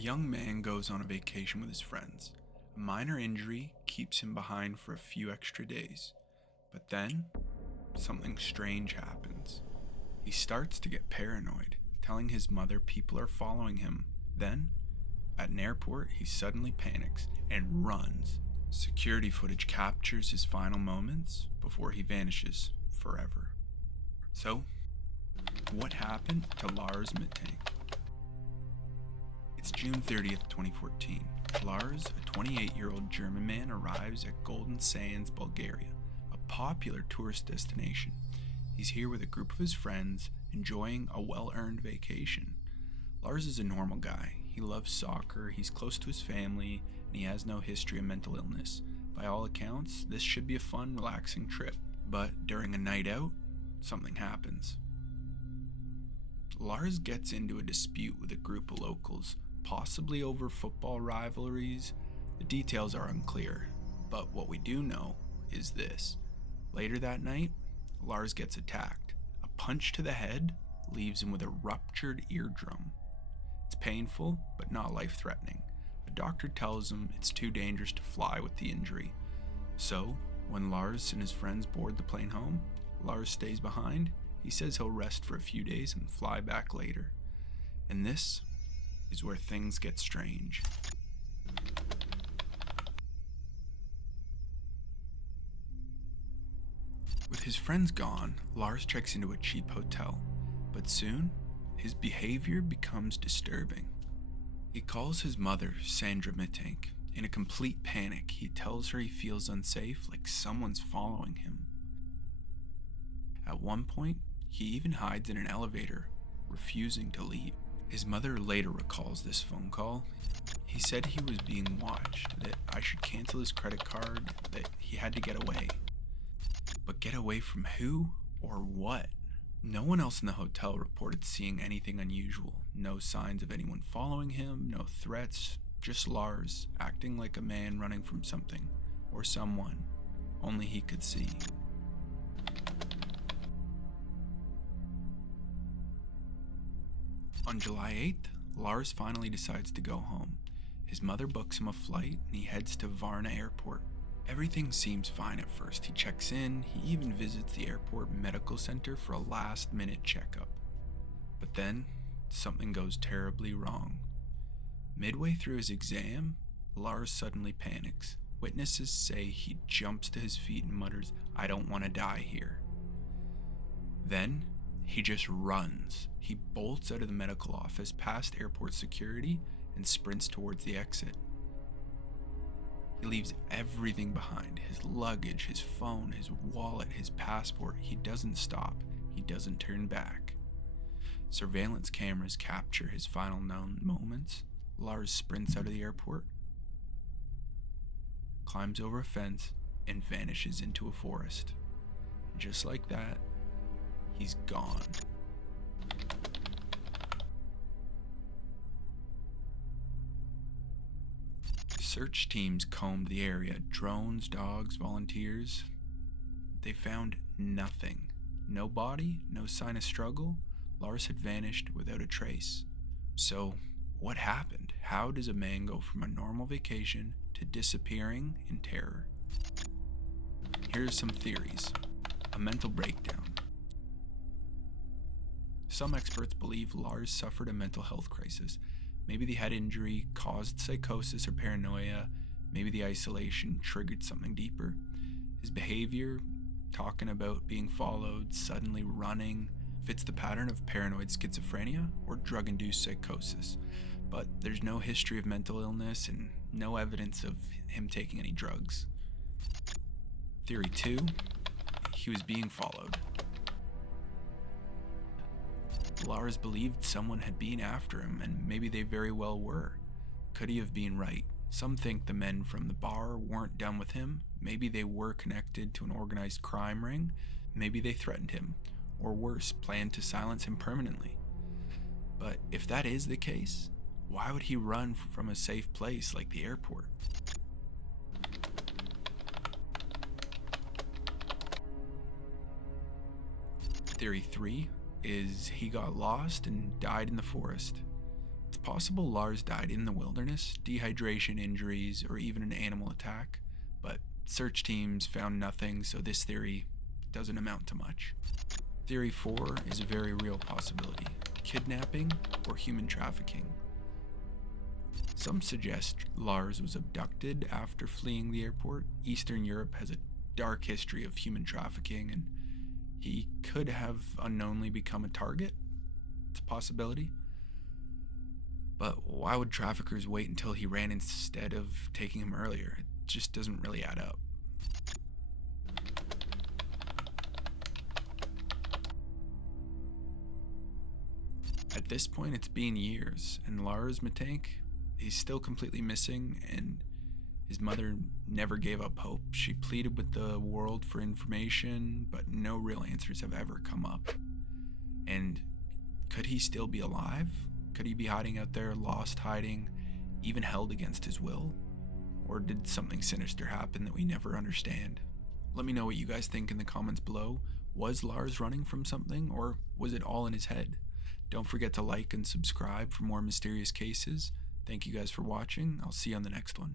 young man goes on a vacation with his friends. A minor injury keeps him behind for a few extra days. But then, something strange happens. He starts to get paranoid, telling his mother people are following him. Then, at an airport, he suddenly panics and runs. Security footage captures his final moments before he vanishes forever. So, what happened to Lars Mittank? It's June 30th, 2014. Lars, a 28-year-old German man, arrives at Golden Sands, Bulgaria, a popular tourist destination. He's here with a group of his friends, enjoying a well-earned vacation. Lars is a normal guy. He loves soccer, he's close to his family, and he has no history of mental illness. By all accounts, this should be a fun, relaxing trip. But during a night out, something happens. Lars gets into a dispute with a group of locals, possibly over football rivalries. The details are unclear, but what we do know is this. Later that night, Lars gets attacked. A punch to the head leaves him with a ruptured eardrum. It's painful, but not life-threatening. A doctor tells him it's too dangerous to fly with the injury. So, when Lars and his friends board the plane home, Lars stays behind. He says he'll rest for a few days and fly back later. And this is where things get strange. With his friends gone, Lars checks into a cheap hotel, but soon, his behavior becomes disturbing. He calls his mother, Sandra Mittank. In a complete panic, he tells her he feels unsafe, like someone's following him. At one point, he even hides in an elevator, refusing to leave. His mother later recalls this phone call. He said he was being watched, that I should cancel his credit card, that he had to get away. But get away from who or what? No one else in the hotel reported seeing anything unusual. No signs of anyone following him, no threats, just Lars acting like a man running from something or someone only he could see. On July 8th, Lars finally decides to go home. His mother books him a flight and he heads to Varna Airport. Everything seems fine at first. He checks in, he even visits the airport medical center for a last-minute checkup. But then, something goes terribly wrong. Midway through his exam, Lars suddenly panics. Witnesses say he jumps to his feet and mutters, "I don't want to die here." Then, he just runs. He bolts out of the medical office, past airport security, and sprints towards the exit. He leaves everything behind, his luggage, his phone, his wallet, his passport. He doesn't stop. He doesn't turn back. Surveillance cameras capture his final known moments. Lars sprints out of the airport, climbs over a fence, and vanishes into a forest. And just like that, he's gone. Search teams combed the area, drones, dogs, volunteers. They found nothing. No body, no sign of struggle. Lars had vanished without a trace. So, what happened? How does a man go from a normal vacation to disappearing in terror? Here are some theories. A mental breakdown. Some experts believe Lars suffered a mental health crisis. Maybe the head injury caused psychosis or paranoia. Maybe the isolation triggered something deeper. His behavior, talking about being followed, suddenly running, fits the pattern of paranoid schizophrenia or drug-induced psychosis. But there's no history of mental illness and no evidence of him taking any drugs. Theory 2, he was being followed. Lars believed someone had been after him, and maybe they very well were. Could he have been right? Some think the men from the bar weren't done with him. Maybe they were connected to an organized crime ring. Maybe they threatened him, or worse, planned to silence him permanently. But if that is the case, why would he run from a safe place like the airport? Theory 3 is he got lost and died in the forest. It's possible Lars died in the wilderness, dehydration, injuries, or even an animal attack, but search teams found nothing, so this theory doesn't amount to much. Theory 4 is a very real possibility: kidnapping or human trafficking. Some suggest Lars was abducted after fleeing the airport. Eastern Europe has a dark history of human trafficking, and he could have unknowingly become a target. It's a possibility. But why would traffickers wait until he ran instead of taking him earlier? It just doesn't really add up. At this point, it's been years, and Lars Mittank, he's still completely missing, and his mother never gave up hope. She pleaded with the world for information, but no real answers have ever come up. And could he still be alive? Could he be hiding out there, lost, hiding, even held against his will? Or did something sinister happen that we never understand? Let me know what you guys think in the comments below. Was Lars running from something, or was it all in his head? Don't forget to like and subscribe for more mysterious cases. Thank you guys for watching. I'll see you on the next one.